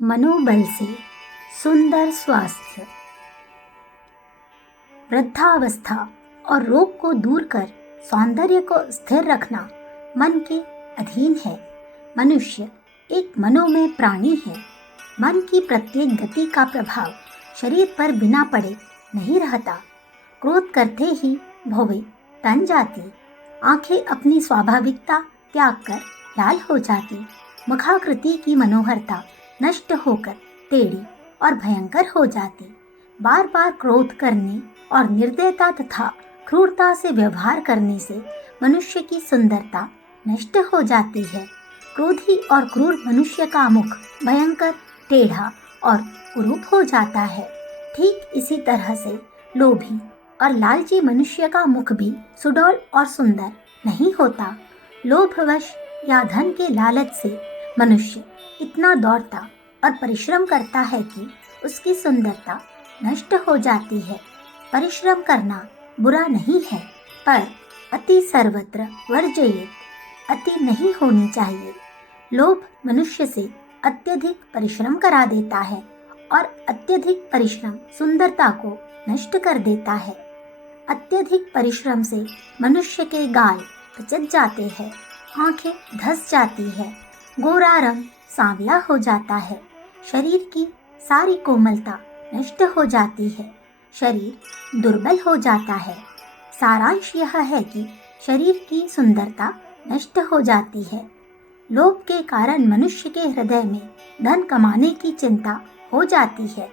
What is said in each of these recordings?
मनोबल से सुंदर स्वास्थ्य। वृद्धावस्था और रोग को दूर कर सौंदर्य को स्थिर रखना मन के अधीन है। मनुष्य एक मनोमय प्राणी है। मन की प्रत्येक गति का प्रभाव शरीर पर बिना पड़े नहीं रहता। क्रोध करते ही भौवें तन जाती, आंखें अपनी स्वाभाविकता त्याग कर लाल हो जाती, मुखाकृति की मनोहरता नष्ट होकर टेढ़ी और भयंकर हो जाती। बार बार क्रोध करने और निर्दयता तथा क्रूरता से व्यवहार करने से मनुष्य की सुंदरता नष्ट हो जाती है। क्रोधी और क्रूर मनुष्य का मुख भयंकर, टेढ़ा और कुरूप हो जाता है। ठीक इसी तरह से लोभी और लालची मनुष्य का मुख भी सुडौल और सुंदर नहीं होता। लोभवश या धन के लालच से मनुष्य इतना दौड़ता और परिश्रम करता है कि उसकी सुंदरता नष्ट हो जाती है। परिश्रम करना बुरा नहीं है, पर अति सर्वत्र वर्जयेत, अति नहीं होनी चाहिए। लोभ मनुष्य से अत्यधिक परिश्रम करा देता है और अत्यधिक परिश्रम सुंदरता को नष्ट कर देता है। अत्यधिक परिश्रम से मनुष्य के गाल कचट जाते हैं, आंखें धस जाती है, गोरा रंग सांवला हो जाता है, शरीर की सारी कोमलता नष्ट हो जाती है, शरीर दुर्बल हो जाता है। सारांश यह है कि शरीर की सुंदरता नष्ट हो जाती है। लोभ के कारण मनुष्य के हृदय में धन कमाने की चिंता हो जाती है,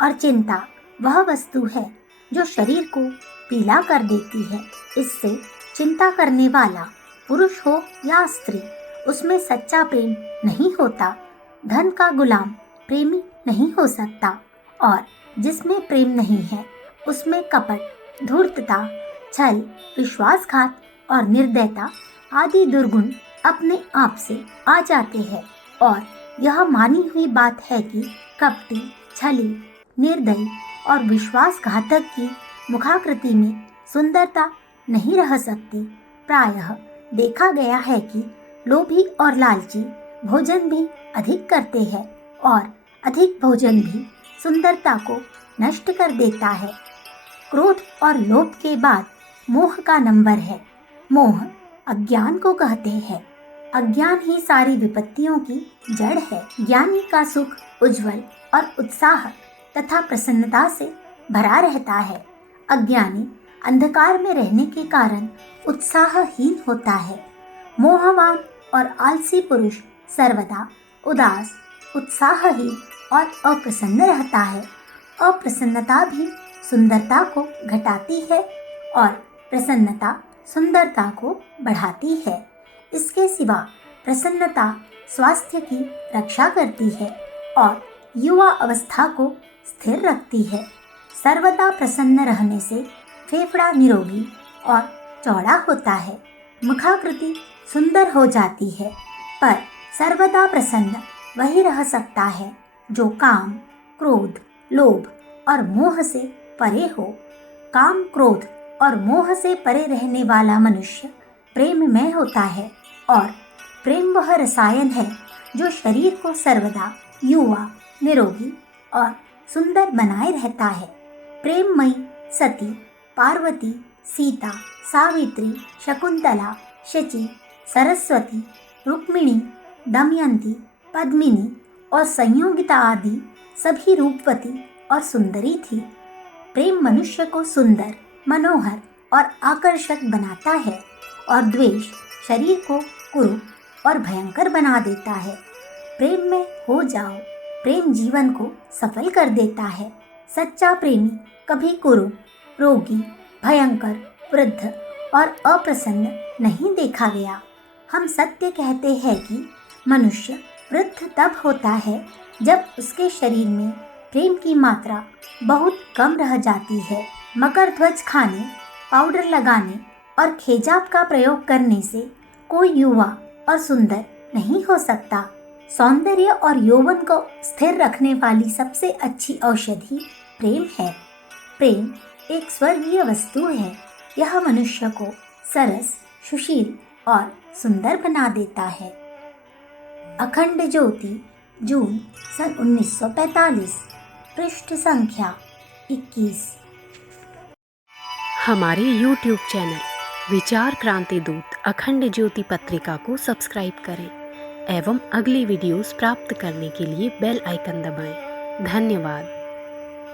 और चिंता वह वस्तु है जो शरीर को पीला कर देती है। इससे चिंता करने वाला पुरुष हो या स्त्री, उसमें सच्चा प्रेम नहीं होता। धन का गुलाम प्रेमी नहीं हो सकता, और जिसमें प्रेम नहीं है उसमें कपट, धूर्तता, छल, विश्वासघात और निर्दयता आदि दुर्गुण अपने आप से आ जाते हैं। और यह मानी हुई बात है कि कपटी, छली, निर्दयी और विश्वासघातक की मुखाकृति में सुंदरता नहीं रह सकती। प्रायः देखा गया है कि लोभी और लालची भोजन भी अधिक करते हैं, और अधिक भोजन भी सुंदरता को नष्ट कर देता है। क्रोध और लोभ के बाद मोह का नंबर है। मोह अज्ञान को कहते हैं। अज्ञान ही सारी विपत्तियों की जड़ है। ज्ञानी का सुख उज्जवल और उत्साह तथा प्रसन्नता से भरा रहता है। अज्ञानी अंधकार में रहने के कारण उत्साहहीन होता है। मोहवान और आलसी पुरुष सर्वदा उदास, उत्साहहीन और अप्रसन्न रहता है। अप्रसन्नता भी सुंदरता को घटाती है, और प्रसन्नता सुंदरता को बढ़ाती है। इसके सिवा प्रसन्नता स्वास्थ्य की रक्षा करती है और युवा अवस्था को स्थिर रखती है। सर्वदा प्रसन्न रहने से फेफड़ा निरोगी और चौड़ा होता है, मुखाकृति सुंदर हो जाती है। पर सर्वदा प्रसन्न वही रह सकता है जो काम, क्रोध, लोभ और मोह से परे हो। काम, क्रोध और मोह से परे रहने वाला मनुष्य प्रेममय होता है, और प्रेम वह रसायन है जो शरीर को सर्वदा युवा, निरोगी और सुंदर बनाए रहता है। प्रेममयी सती, पार्वती, सीता, सावित्री, शकुंतला, शची, सरस्वती, रुक्मिणी, दमयंती, पद्मिनी और संयोगिता आदि सभी रूपवती और सुंदरी थी। प्रेम मनुष्य को सुंदर, मनोहर और आकर्षक बनाता है, और द्वेष शरीर को कुरूप और भयंकर बना देता है। प्रेम में हो जाओ, प्रेम जीवन को सफल कर देता है। सच्चा प्रेमी कभी कुरूप, रोगी, भयंकर, वृद्ध और अप्रसन्न नहीं देखा गया। हम सत्य कहते हैं कि मनुष्य वृद्ध तब होता है जब उसके शरीर में प्रेम की मात्रा बहुत कम रह जाती है। मकर ध्वज खाने, पाउडर लगाने और खेजाब का प्रयोग करने से कोई युवा और सुंदर नहीं हो सकता। सौंदर्य और यौवन को स्थिर रखने वाली सबसे अच्छी औषधि प्रेम है। प्रेम एक स्वर्गीय वस्तु है। यह मनुष्य को सरस, सुशील और सुंदर बना देता है। अखंड ज्योति जून सन 1945, पृष्ठ संख्या 21। हमारे YouTube चैनल विचार क्रांति दूत अखंड ज्योति पत्रिका को सब्सक्राइब करें एवं अगली वीडियोस प्राप्त करने के लिए बेल आइकन दबाएं। धन्यवाद।